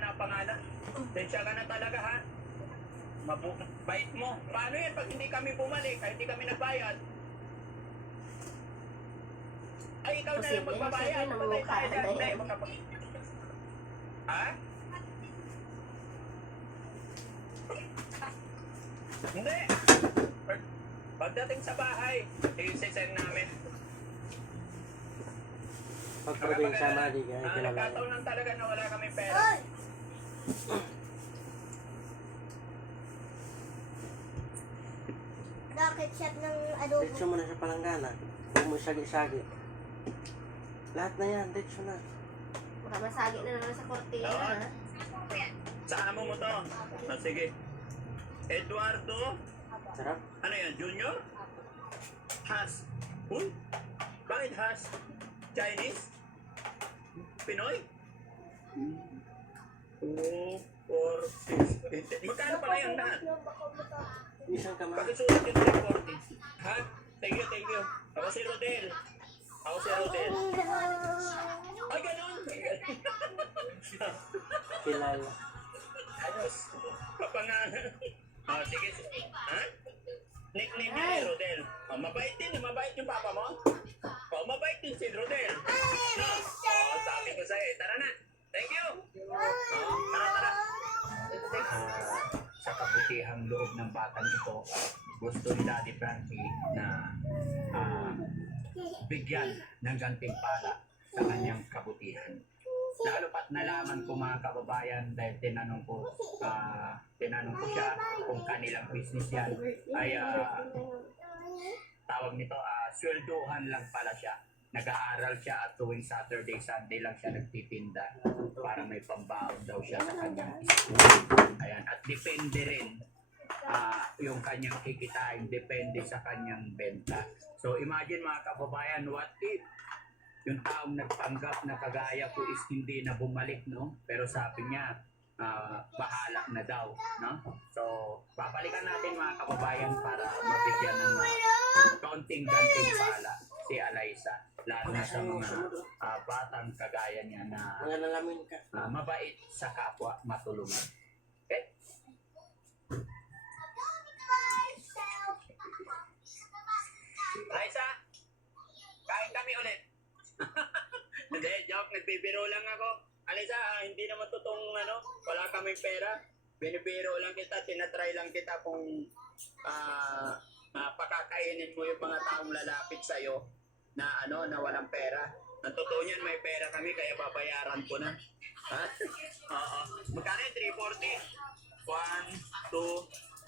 na ang pangalan. Tensya ka na talaga, ha? Bait mo. Paano yan pag hindi kami bumalik, ay hindi kami nagbayad? Ay, ikaw na lang magbabayad. Patay tayo dyan. Hindi, ha? Hindi. Pagdating sa bahay, i-send namin. Pagdating sa mali, nagkataon lang talaga na wala kami pera. Bakit shot ng adobo? Diretso mo na sa palanggana. Huwag mo sagi-sagi. Lahat na yan, diretso na. Baka masagi na naman sa kortina, ha? Saan mo to? Sige. Eduardo? Sarap. Ano yan? Junior? Has? Uy? Bakit Has? Chinese? Pinoy? 2, 4, 6, 8. Magkano pala yan lahat? Isang kamay. Pagkasulat yung 340. Ha? Thank you, thank you. Ako si Rodel. Ay, ganun. Kilala. Ayos. Kapangalan. Sige. Ha? Nickname niya ni Rodel. Mabait din. Mabait yung papa mo. Mabait din si Rodel. No? Sabi ko sa'yo. Tara na. Thank you. Tara. Sa kabutihang loob ng batang ito, gusto ni Daddy Frankie na bigyan ng gantimpala sa kanyang kabutihan. Lalo pat nalaman ko mga kababayan dahil tinanong ko siya kung kanilang business yan ay tawag nito swelduhan lang pala siya. Nag-aaral siya at tuwing Saturday, Sunday lang siya nagtitinda para may pambaon daw siya sa kanyang school. Ayan. At depende rin yung kanyang kikitain, depende sa kanyang benta. So imagine mga kababayan, what if yung taong nagpanggap na kagaya ko is hindi na bumalik, no? Pero sabi niya, bahala na daw, no? So, babalikan natin mga kababayan para mabigyan ng kaunting gantimpala si Alaysa. Lalo na sa mga batang kagaya niya na mabait sa kapwa, matulungan. Okay? Alaysa, kain kami ulit. Hindi, joke, nagbibiro lang ako. Alaysa, hindi naman totoong wala kaming pera. Binibiro lang kita, tinatry lang kita kung pakakainin mo yung mga taong lalapit sa'yo na na walang pera. Ang totoo niyan, may pera kami, kaya babayaran ko na. Ha? Oo. Magkano yung 340? 1, 2,